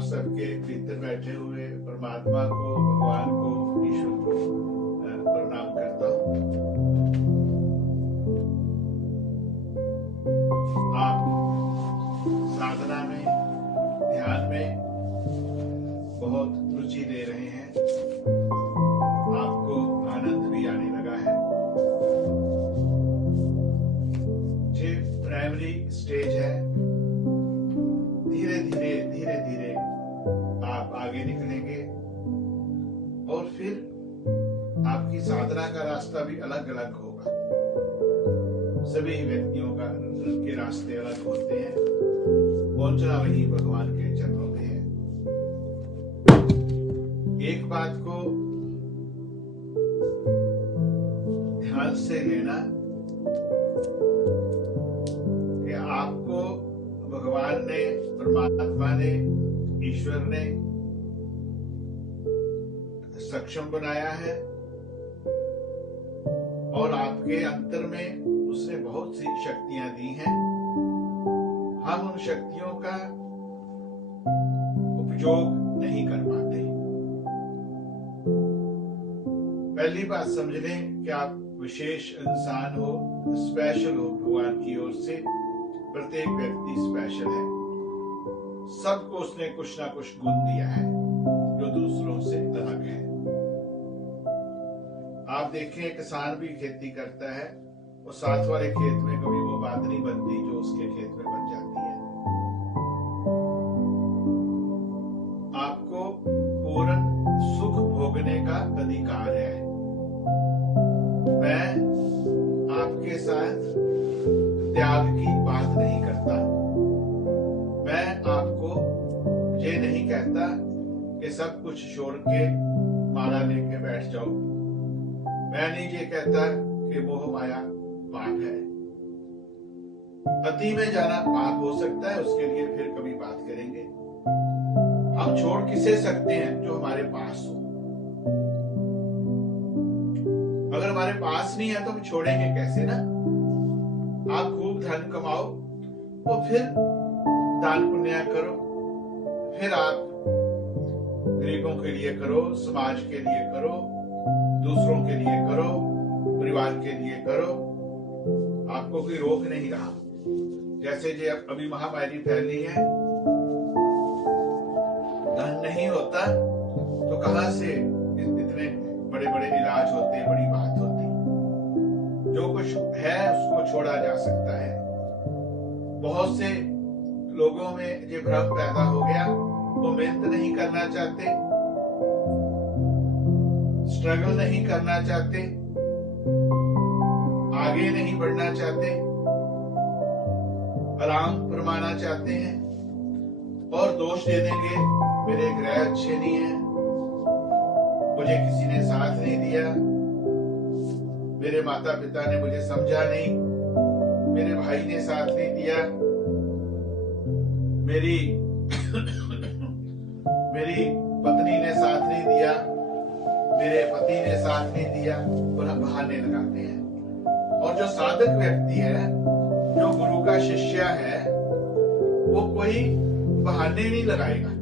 आप सबके भीतर बैठे हुए परमात्मा को, भगवान को, ईश्वर को प्रणाम करता हूँ। आप साधना में, ध्यान में बहुत रुचि ले रहे हैं, आपको आनंद भी आने लगा है। ये प्राइमरी स्टेज है। धीरे धीरे आप आगे निकलेंगे और फिर आपकी साधना का रास्ता भी अलग अलग होगा। सभी व्यक्तियों का के रास्ते अलग होते हैं, पहुंचना वही भगवान के चरणों में है। एक बात को ध्यान से लेना कि आपको भगवान ने, परमात्मा ने, ईश्वर ने सक्षम बनाया है और आपके अंतर में उसने बहुत सी शक्तियां दी हैं। हम उन शक्तियों का उपयोग नहीं कर पाते। पहली बात समझ लें कि आप विशेष इंसान हो, स्पेशल हो भगवान की ओर से। प्रत्येक व्यक्ति स्पेशल है। सबको उसने कुछ ना कुछ गुण दिया है जो दूसरों से अलग है। आप देखें, किसान भी खेती करता है और साथ वाले खेत में कभी वो बात नहीं बनती जो उसके खेत में बन जाती है। आपको पूर्ण सुख भोगने का अधिकार है। मैं आपके साथ त्याग की बात नहीं करता। मैं आपको ये नहीं कहता कि सब कुछ छोड़ के माला लेके बैठ जाओ। मैं नहीं ये कहता कि मोह माया पाप है। अति में जाना पाप हो सकता है, उसके लिए फिर कभी बात करेंगे। हम छोड़ किसे सकते हैं? जो हमारे पास हो। अगर हमारे पास नहीं है तो हम छोड़ेंगे कैसे ना? आप खूब धन कमाओ और फिर दान पुण्य करो, फिर आप गरीबों के लिए करो, समाज के लिए करो, दूसरों के लिए करो, परिवार के लिए करो। आपको कोई रोक नहीं रहा। जैसे जो अभी महामारी फैली है, धन नहीं होता तो कहां से इतने बड़े बड़े इलाज होते, बड़ी बात होती। जो कुछ है उसको छोड़ा जा सकता है। बहुत से लोगों में ये भ्रम पैदा हो गया, वो मेहनत नहीं करना चाहते, स्ट्रगल नहीं करना चाहते, आगे नहीं बढ़ना चाहते, आराम फरमाना चाहते हैं और दोष दे देंगे, मेरे ग्रह अच्छे नहीं है, मुझे किसी ने साथ नहीं दिया, मेरे माता पिता ने मुझे समझा नहीं, मेरे भाई ने साथ नहीं दिया, मेरी पत्नी ने साथ नहीं दिया, मेरे पति ने साथ नहीं दिया, और हम बहाने लगाते हैं। और जो साधक व्यक्ति है, जो गुरु का शिष्य है, वो कोई बहाने नहीं लगाएगा।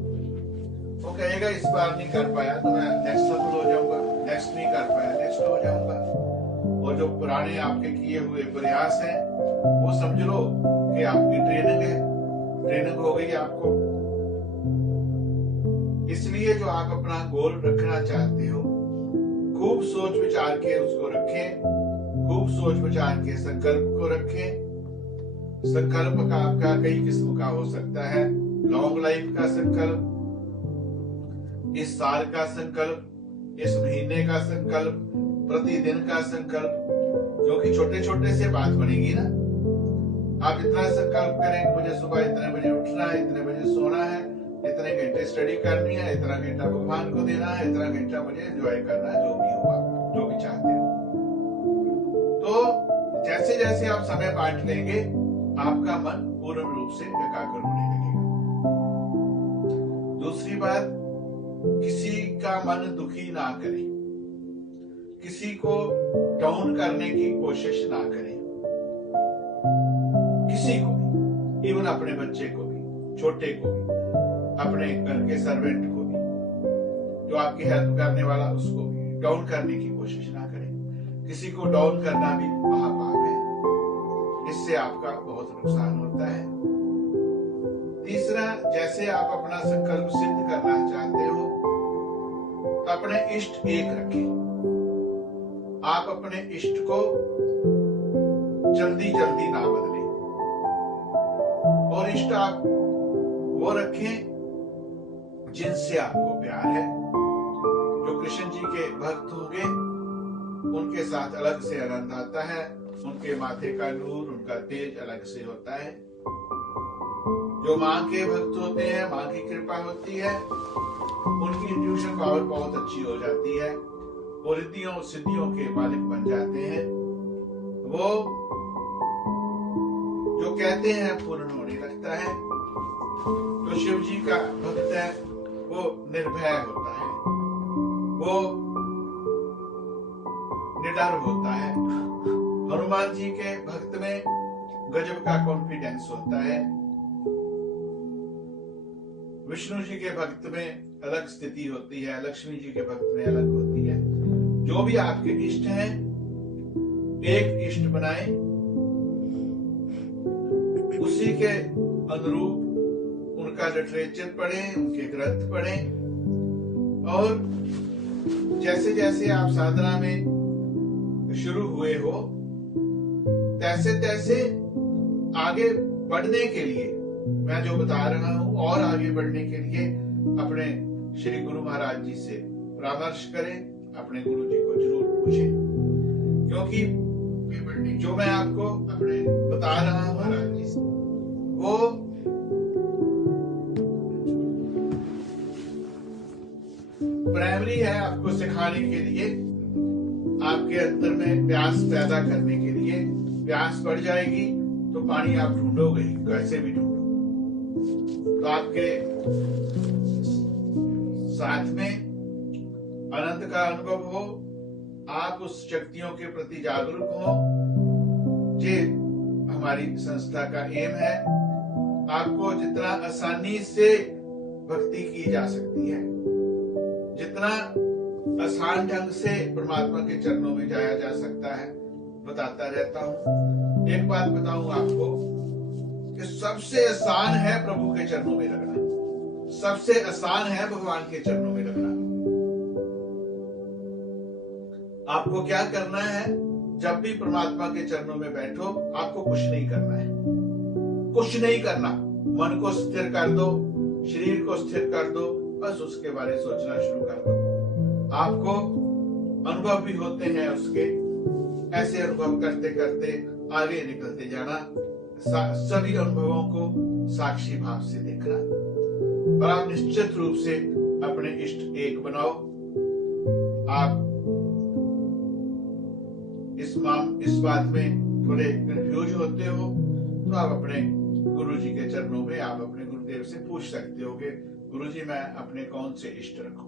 वो कहेगा इस बार नहीं कर पाया तो मैं नेक्स्ट सफल हो जाऊंगा, नेक्स्ट नहीं कर पाया नेक्स्ट हो जाऊंगा। और जो पुराने आपके किए हुए प्रयास हैं, वो समझ लो कि आपकी ट्रेनिंग है, ट्रेनिंग हो गई आपको। इसलिए जो आप अपना गोल रखना चाहते हो, खूब सोच विचार के उसको रखें, खूब सोच विचार के संकल्प को रखें। संकल्प का आपका कई किस्म का हो सकता है। लॉन्ग लाइफ का संकल्प, इस साल का संकल्प, इस महीने का संकल्प, प्रतिदिन का संकल्प, जो कि छोटे छोटे से बात बनेगी ना। आप इतना संकल्प करें, मुझे सुबह इतने बजे उठना है, इतने बजे सोना है, इतने घंटे स्टडी करनी है, इतना घंटा भगवान को देना है, इतना घंटा मुझे एंजॉय करना है, जो भी हो आप जो भी चाहते हो। तो जैसे जैसे आप समय बांट लेंगे, आपका मन पूर्ण रूप से एकाग्र होने लगेगा। दूसरी बात, किसी का मन दुखी ना करें, किसी को डाउन करने की कोशिश ना करें, किसी को भी, इवन अपने बच्चे को भी, छोटे को भी। अपने घर के सर्वेंट को भी, जो आपकी हेल्प करने वाला उसको भी डाउन करने की कोशिश ना करें। किसी को डाउन करना भी महापाप है, इससे आपका बहुत नुकसान होता है। तीसरा, जैसे आप अपना संकल्प सिद्ध करना चाहते हो तो अपने इष्ट एक रखें। आप अपने इष्ट को जल्दी जल्दी ना बदलें, और इष्ट आप वो रखें जिनसे आपको प्यार है। जो कृष्ण जी के भक्त होंगे उनके साथ अलग से आनंद आता है, उनके माथे का नूर, उनका तेज अलग से होता है। जो माँ के भक्त होते हैं, माँ की कृपा होती है, उनकी इंट्यूशन पावर बहुत अच्छी हो जाती है, वो रिद्धियों सिद्धियों के मालिक बन जाते हैं। वो जो कहते हैं पूर्ण होने लगता है। जो शिव जी का भक्त है वो निर्भय होता है, वो निडर होता है। हनुमान जी के भक्त में गजब का कॉन्फिडेंस होता है। विष्णु जी के भक्त में अलग स्थिति होती है, लक्ष्मी जी के भक्त में अलग होती है। जो भी आपके इष्ट हैं, एक इष्ट बनाएं, उसी के अनुरूप उनका लिटरेचर पढ़ें, उनके ग्रंथ पढ़ें, और जैसे जैसे आप साधना में शुरू हुए हो तैसे तैसे आगे बढ़ने के लिए, मैं जो बता रहा हूं, और आगे बढ़ने के लिए अपने श्री गुरु महाराज जी से परामर्श करें, अपने गुरु जी को जरूर पूछें, क्योंकि जो मैं आपको अपने बता रहा हूं महाराज जी से, वो प्राइमरी है आपको सिखाने के लिए, आपके अंदर में प्यास पैदा करने के लिए। प्यास बढ़ जाएगी तो पानी आप ढूंढोगे ही, कैसे भी ढूंढो। तो आपके साथ में अनंत का अनुभव हो, आप उस शक्तियों के प्रति जागरूक हो। ये हमारी संस्था का एम है। आपको जितना आसानी से भक्ति की जा सकती है, जितना आसान ढंग से परमात्मा के चरणों में जाया जा सकता है, बताता रहता हूं। एक बात बताऊं आपको कि सबसे आसान है प्रभु के चरणों में लगना, सबसे आसान है भगवान के चरणों में लगना। आपको क्या करना है? जब भी परमात्मा के चरणों में बैठो, आपको कुछ नहीं करना है, कुछ नहीं करना। मन को स्थिर कर दो, शरीर को स्थिर कर दो, बस उसके बारे में सोचना शुरू कर दो। आपको अनुभव भी होते हैं उसके, ऐसे अनुभव करते करते आगे निकलते जाना। सभी अनुभवों को साक्षी भाव से देखना, और आप निश्चित रूप से अपने इष्ट एक बनाओ। आप इस बात में थोड़े कंफ्यूज होते हो तो आप अपने गुरु जी के चरणों में, आप अपने गुरुदेव से पूछ सकते हो कि गुरु जी मैं अपने कौन से इष्ट रखूं।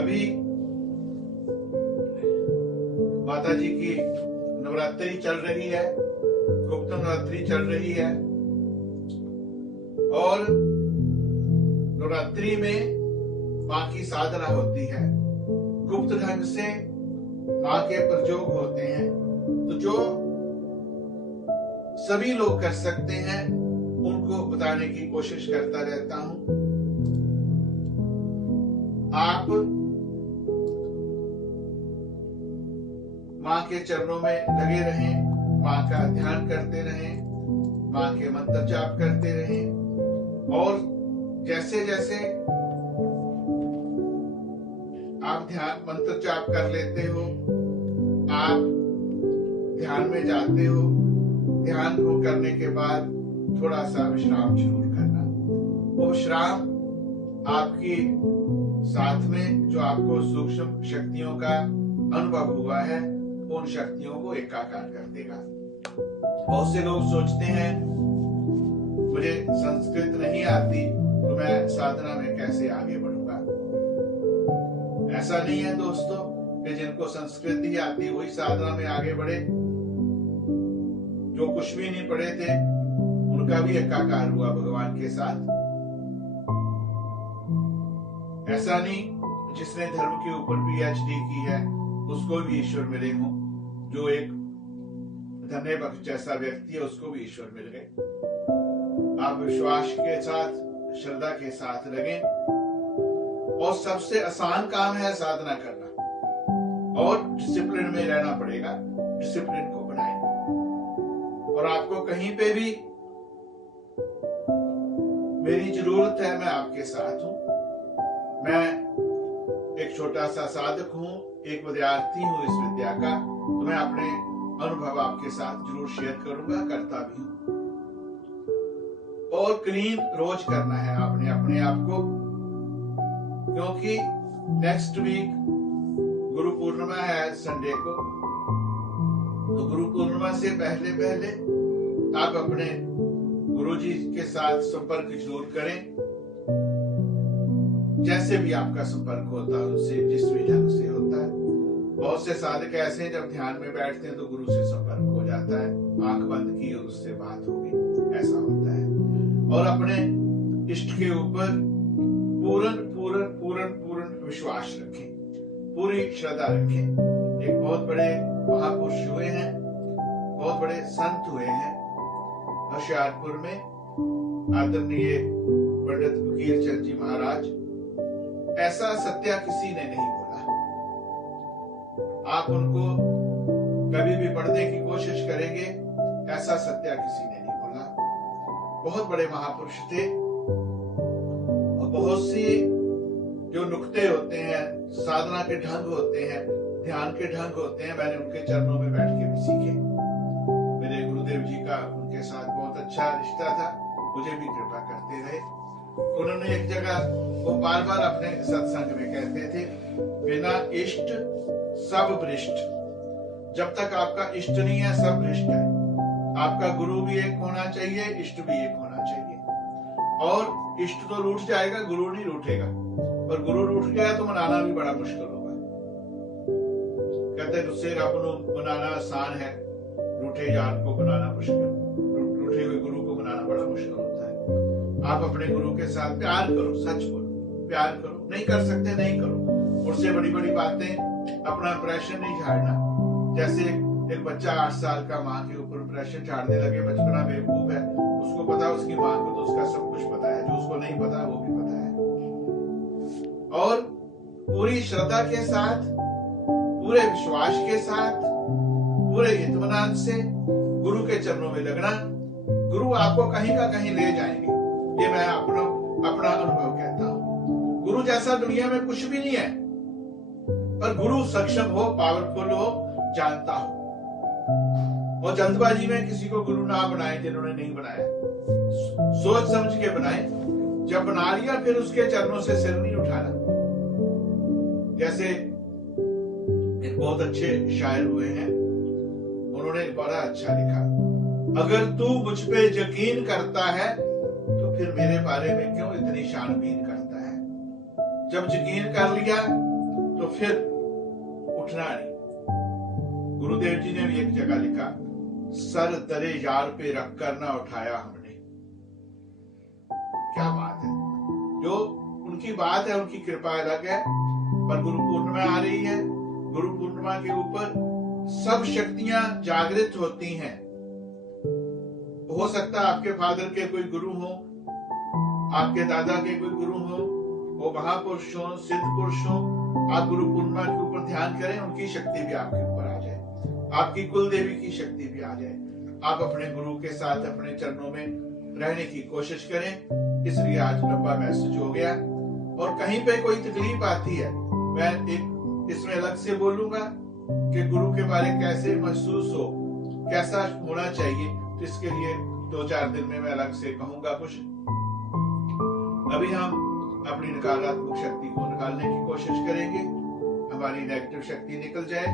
अभी माता जी की नवरात्रि चल रही है, गुप्त नवरात्रि चल रही है, और नवरात्रि में माँ की साधना होती है, गुप्त ढंग से माँ के प्रयोग होते हैं। तो जो सभी लोग कर सकते हैं उनको बताने की कोशिश करता रहता हूं। आप माँ के चरणों में लगे रहें, माँ का ध्यान करते रहें, माँ के मंत्र जाप करते रहें, और जैसे जैसे आप ध्यान मंत्र जाप कर लेते हो, आप ध्यान में जाते हो, ध्यान को करने के बाद थोड़ा सा विश्राम जरूर करना। वो विश्राम आपकी साथ में जो आपको सूक्ष्म शक्तियों का अनुभव हुआ है, उन शक्तियों को एकाकार कर देगा। बहुत से लोग सोचते हैं मुझे संस्कृत नहीं आती तो मैं साधना में कैसे आगे बढ़ूंगा। ऐसा नहीं है दोस्तों कि जिनको संस्कृत ही आती वही साधना में आगे बढ़े। जो कुछ भी नहीं पढ़े थे उनका भी एकाकार हुआ भगवान के साथ। ऐसा नहीं जिसने धर्म के ऊपर PhD की है उसको भी ईश्वर मिले हों, जो एक धन्य भक्त जैसा व्यक्ति है उसको भी ईश्वर मिल गए। आप विश्वास के साथ, श्रद्धा के साथ लगे, और सबसे आसान काम है साधना करना, और डिसिप्लिन में रहना पड़ेगा। डिसिप्लिन को बनाए, और आपको कहीं पे भी मेरी जरूरत है, मैं आपके साथ हूं। मैं एक छोटा सा साधक हूं, एक विद्यार्थी हूं इस विद्या का, तो मैं अपने अनुभव आपके साथ जरूर शेयर करूंगा, करता भी हूं। और क्लीन रोज करना है आपने अपने आप को, क्योंकि नेक्स्ट वीक गुरु पूर्णिमा है संडे को। तो गुरु पूर्णिमा से पहले पहले आप अपने गुरु जी के साथ संपर्क जरूर करें। जैसे भी आपका संपर्क होता है उससे, जिस भी ढंग से होता है। बहुत से साधक ऐसे हैं जब ध्यान में बैठते हैं तो गुरु से संपर्क हो जाता है, आंख बंद की और उससे बात होगी, ऐसा होता है। और अपने इष्ट के ऊपर पूर्ण पूर्ण पूर्ण पूर्ण विश्वास रखें, पूरी श्रद्धा रखें। एक बहुत बड़े महापुरुष हुए हैं, बहुत बड़े संत हुए हैं होशियारपुर में, आदरणीय पंडित फकीर चंद जी महाराज। ऐसा सत्य किसी ने नहीं बोला। आप उनको कभी भी पढ़ने की कोशिश करेंगे, ऐसा सत्य किसी ने नहीं बोला। बहुत बड़े महापुरुष थे, और बहुत सी जो नुक्ते होते हैं, साधना के ढंग होते हैं, ध्यान के ढंग होते हैं, मैंने उनके चरणों में बैठ के भी सीखे। मेरे गुरुदेव जी का उनके साथ बहुत अच्छा रिश्ता था, मुझे भी कृपा करते रहे। उन्होंने एक जगह वो बार बार अपने सत्संग में कहते थे, बिना इष्ट सब भ्रष्ट। जब तक आपका इष्ट नहीं है सब भ्रष्ट है। आपका गुरु भी एक होना चाहिए, इष्ट भी एक होना चाहिए। और इष्ट तो रूठ जाएगा, गुरु नहीं रूठेगा। और गुरु रूठ गया तो मनाना भी बड़ा मुश्किल होगा। कहते हैं उससे रब को मनाना आसान है, रूठे यार को मनाना मुश्किल, रूठे हुए गुरु को मनाना बड़ा मुश्किल होता है। आप अपने गुरु के साथ प्यार करो, सच बोलो, प्यार करो। नहीं कर सकते नहीं करो, उससे बड़ी बड़ी बातें, अपना प्रेशर नहीं झाड़ना। जैसे एक बच्चा 8 साल का माँ के ऊपर प्रेशर झाड़ने लगे, बचपना बेवकूफ है, उसको पता उसकी माँ को तो उसका सब कुछ पता है, जो उसको नहीं पता वो भी पता है। और पूरी श्रद्धा के साथ, पूरे विश्वास के साथ, पूरे इत्मीनान से गुरु के चरणों में लगना। गुरु आपको कहीं का कहीं ले जाएंगे, ये मैं अपना अनुभव कहता हूँ। गुरु जैसा दुनिया में कुछ भी नहीं है, पर गुरु सक्षम हो, पावरफुल हो, जानता हो। और जल्दबाजी में किसी को गुरु ना बनाए जिन्होंने नहीं बनाया, सोच समझ के बनाए। जब बना लिया फिर उसके चरणों से सिर नहीं उठाना। जैसे एक बहुत अच्छे शायर हुए हैं, उन्होंने बड़ा अच्छा लिखा, अगर तू मुझ पे यकीन करता है तो फिर मेरे बारे में क्यों इतनी छानबीन करता है। जब यकीन कर लिया तो फिर उठना नहीं। गुरुदेव जी ने भी एक जगह लिखा, सर दरे यार पे रख कर ना उठाया हमने। क्या बात है, जो उनकी बात है, उनकी कृपा अलग है। पर गुरु पूर्णिमा आ रही है, गुरु पूर्णिमा के ऊपर सब शक्तियां जागृत होती हैं। हो सकता है आपके फादर के कोई गुरु हो, आपके दादा के कोई गुरु हो, वो महापुरुष हो, सिद्ध पुरुष हो। आप गुरु पूर्णिमा के ऊपर ध्यान करें, उनकी शक्ति भी आपके ऊपर आ जाए, आपकी कुल देवी की शक्ति भी आ जाए। आप अपने गुरु के साथ अपने चरणों में रहने की कोशिश करें। इसलिए आज लंबा मैसेज हो गया। और कहीं पे कोई तकलीफ आती है, मैं एक इसमें अलग से बोलूंगा कि गुरु के बारे कैसे महसूस हो, कैसा होना चाहिए, तो इसके लिए 2-4 दिन में मैं अलग से कहूंगा कुछ। अभी हम अपनी नकारात्मक शक्ति को निकालने की कोशिश करेंगे, हमारी नेगेटिव शक्ति निकल जाए।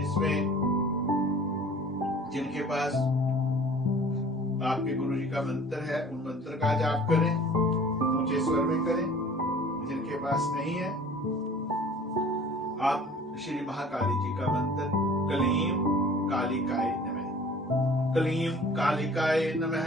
इसमें जिनके पास आपके गुरु जी का मंत्र है, उन मंत्र का जाप करें, ऊंचे स्वर में करें। जिनके पास नहीं है, आप श्री महाकाली जी का मंत्र, कलीम कालिकाय नमः, कलीम कालिकाय नमः,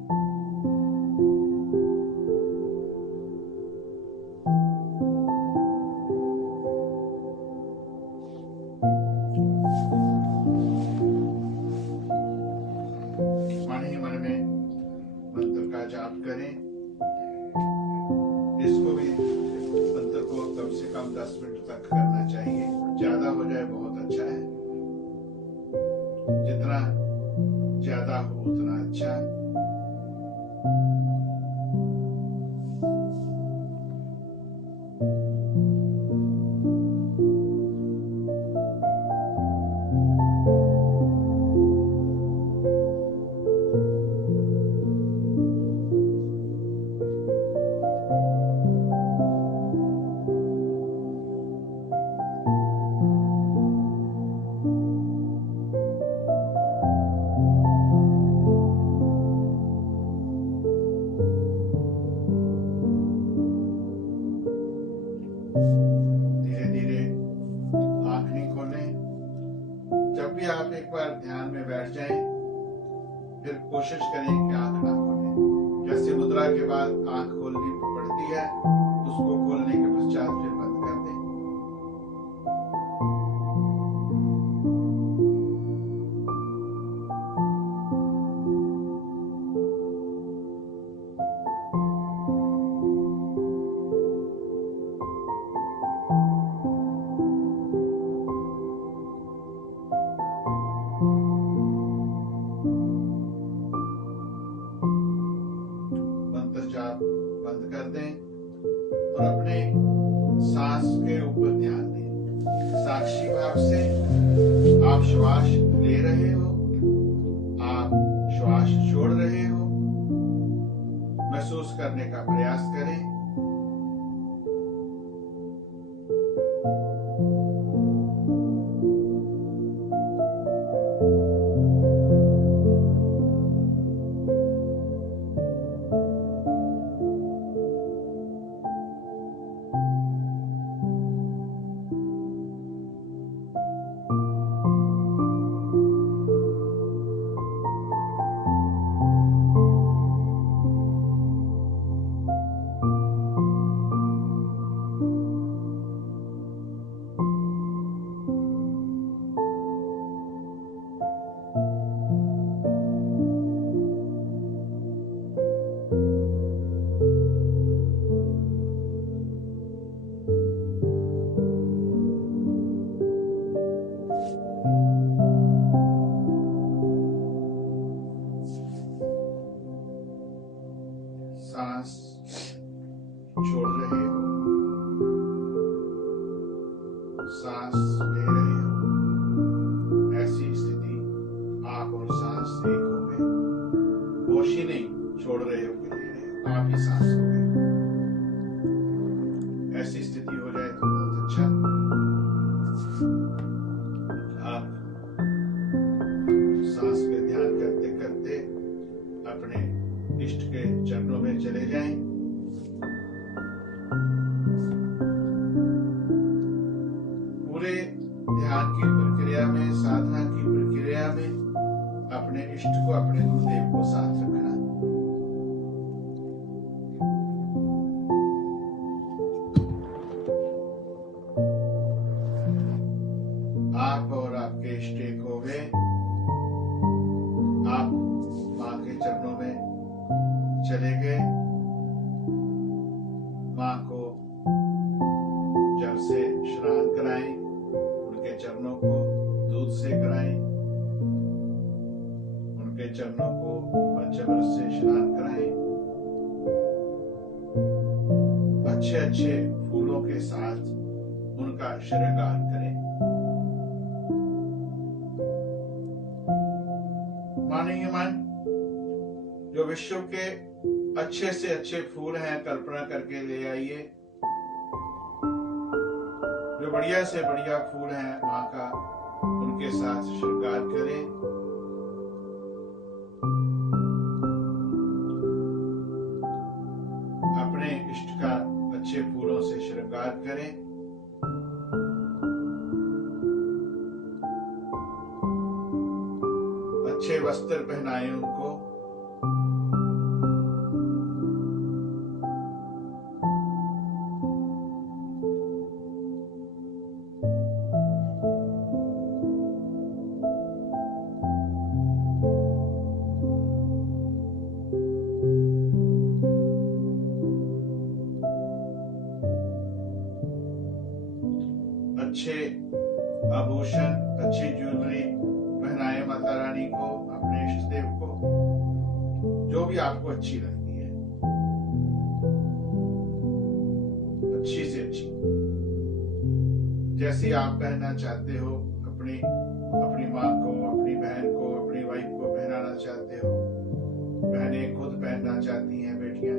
मन में मंत्र का जाप करें। इसको भी मंत्र को कम से कम 10 मिनट तक करना चाहिए, ज्यादा हो जाए बहुत अच्छा है, जितना ज्यादा हो उतना अच्छा। धीरे धीरे आंख नहीं खोलें। जब भी आप एक बार ध्यान में बैठ जाएं, फिर कोशिश करें कि आंख ना खोलें। जैसे मुद्रा के बाद आंख खोलनी पड़ती है, उसको खोलने के पश्चात फिर बंद कर दें। मंत्र जाप बंद कर दें और अपने सांस के ऊपर ध्यान दें। साक्षी भाव से आप श्वास ले रहे हो, आप श्वास छोड़ रहे हो, महसूस करने का प्रयास करें। सांस छोड़ रहे हो, सांस ले रहे हो। ऐसी स्थिति आप और सांस एक हो गए। होश ही नहीं छोड़ रहे हो कि ले रहे हो, आप ही सांस हो गए। ऐसी स्थिति हो जाए तो बहुत अच्छा। आप सांस पे ध्यान करते करते अपने इष्ट के चरणों में चले जाएं। पूरे ध्यान की प्रक्रिया में, साधना की प्रक्रिया में अपने इष्ट को, अपने गुरुदेव को साथ रखना। आप और आपके इष्ट एक हो गए। आप मां के चरणों में चले गए। मां को जल से स्नान कराएं, उनके चरणों को दूध से कराएं, उनके चरणों को पंचामृत से स्नान कराएं। अच्छे अच्छे फूलों के साथ उनका श्रृंगार करें। मानिए मन, जो विश्व के अच्छे से अच्छे फूल हैं कल्पना करके ले आइए। जो बढ़िया से बढ़िया फूल हैं मां का, उनके साथ श्रृंगार करें। अपने इष्ट का अच्छे फूलों से श्रृंगार करें। अच्छे वस्त्र पहनाएं उनको। आभूषण, अच्छी ज्वेलरी पहनाए माता रानी को, अपने इष्ट देव को, जो भी आपको अच्छी लगती है, अच्छी से अच्छी, जैसी आप पहनना चाहते हो, अपनी माँ को, अपनी बहन को, अपनी वाइफ को पहनाना चाहते हो, बहनें खुद पहनना चाहती हैं, बेटियां,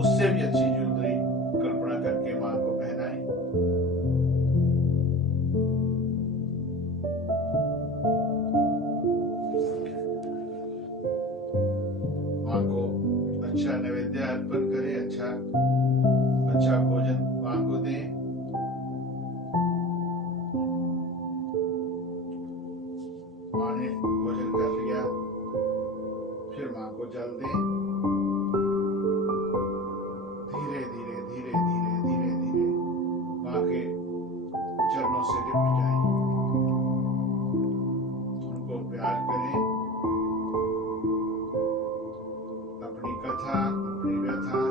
उससे भी अच्छी ज्वेलरी कल्पना करके माँ को पहनाएं। माँ को अच्छा नैवेद्य अर्पण करें, अच्छा भोजन माँ को दें। माँ ने भोजन कर लिया, फिर माँ को जल दें। धीरे धीरे धीरे धीरे धीरे धीरे माँ के चरणों से लिपट जाएं, उनको प्यार करें, अपनी कथा, अपनी व्यथा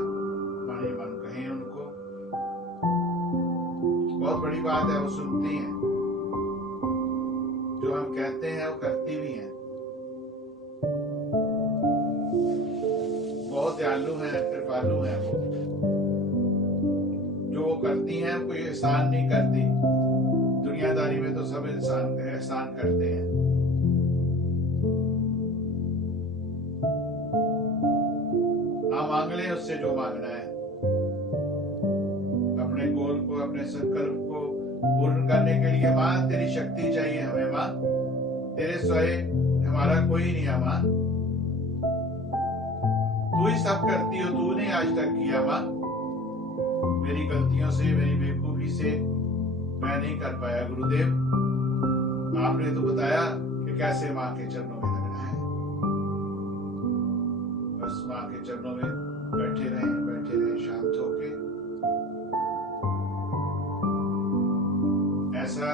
मन ही मन कहें उनको। बहुत बड़ी बात है, वो सुनती हैं, जो हम कहते हैं वो करती भी हैं। बहुत दयालु हैं, कृपालु हैं वो। जो वो करती हैं कोई एहसान नहीं करती। दुनियादारी में तो सब इंसान एहसान करते हैं। हाँ, मांग ले उससे जो मांगना है। अपने गोल को, अपने संकल्प को पूर्ण करने के लिए माँ तेरी शक्ति चाहिए हमें। माँ तेरे स्वय हमारा कोई नहीं है। माँ तू ही सब करती हो, तूने आज तक किया। माँ मेरी गलतियों से, मेरी बेवकूफी से मैं नहीं कर पाया। गुरुदेव आपने तो बताया कि कैसे माँ के चरणों में लगना है। बस माँ के चरणों में बैठे रहें शांत होके। ऐसा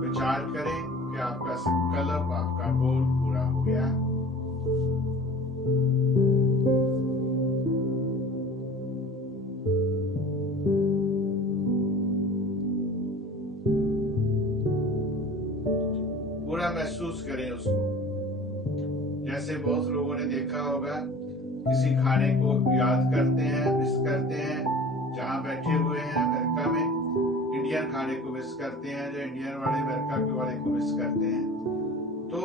विचार करें कि आपका संकल्प, आपका गोल पूरा हो गया। पूरा महसूस करें उसको। जैसे बहुत लोगों ने देखा होगा, किसी खाने को याद करते हैं, मिस करते हैं, जहां बैठे हुए हैं अमेरिका में, इंडियन खाने को मिस करते हैं, जो इंडियन वाले अमेरिका के वाले को मिस करते हैं, तो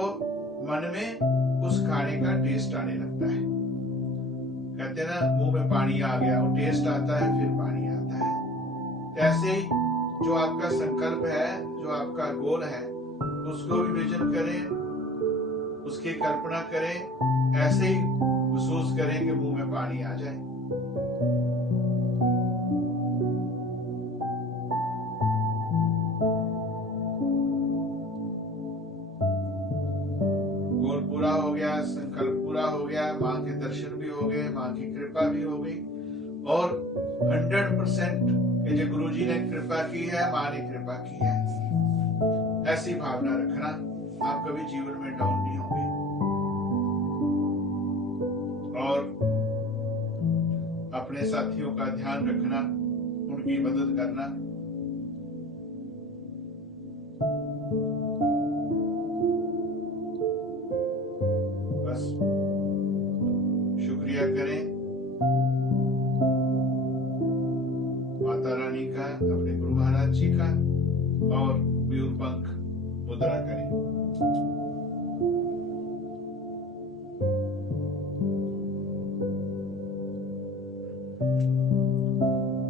मन में उस खाने का टेस्ट आने लगता है। कहते हैं ना, मुंह में पानी आ गया, वो टेस्ट आता है, फिर पानी आता है। तो ऐसे ही जो आपका संकल्प है, जो आपका गोल है, उसको भी विजन करें, उसकी कल्पना करें, ऐसे ही महसूस करें कि मुंह में पानी आ जाए। गोल पूरा हो गया, संकल्प पूरा हो गया, माँ के दर्शन भी हो गए, माँ की कृपा भी हो गई, और 100% कि जो गुरुजी ने कृपा की है, माँ ने कृपा की है, ऐसी भावना रखना। आप कभी जीवन में डाउन नहीं होंगे। और अपने साथियों का ध्यान रखना, उनकी मदद करना। बस शुक्रिया करें माता रानी का, अपने गुरु महाराज जी का, और मयूर पंख मुद्रा करें।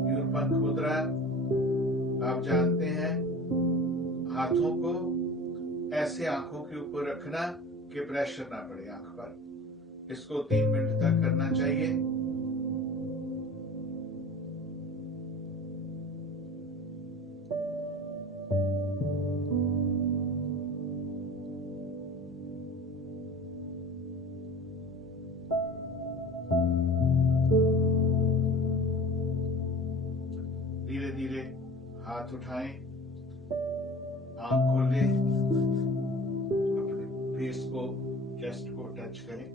मयूर पंख मुद्रा, आप जानते हैं, हाथों को ऐसे आंखों के ऊपर रखना कि प्रेशर ना पड़े आंख पर। इसको 3 मिनट तक करना चाहिए। धीरे धीरे हाथ उठाएं, आंख खोलें, अपने फेस को, चेस्ट को टच करें,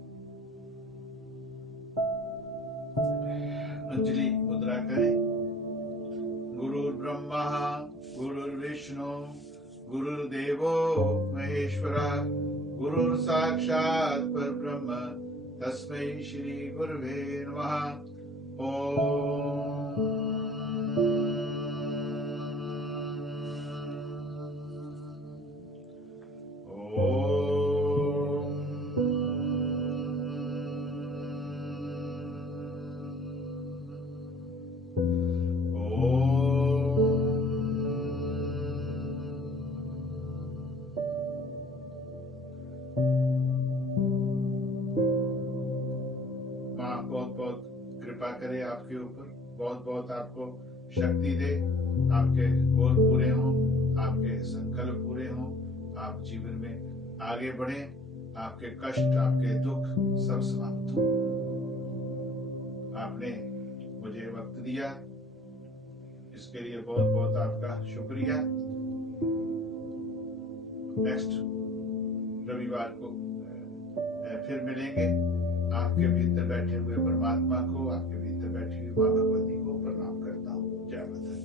अंजलि मुद्रा करें। गुरु ब्रह्मा गुरुर्विष्णु गुरुर्देवो महेश्वरा गुरुर् साक्षात् परब्रह्म तस्मै श्री गुरुवे नमः। कृपा करे आपके ऊपर, बहुत बहुत आपको शक्ति दे, आपके गोल पूरे हों, आपके संकल्प पूरे हों, आप जीवन में आगे बढ़े, आपके कष्ट आपके दुख सब समाप्त हो। आपने मुझे वक्त दिया, इसके लिए बहुत बहुत आपका शुक्रिया। नेक्स्ट रविवार को फिर मिलेंगे। आपके भीतर बैठे हुए परमात्मा को, आपके भीतर बैठी हुई मां भगवती को प्रणाम करता हूँ। जय माता दी।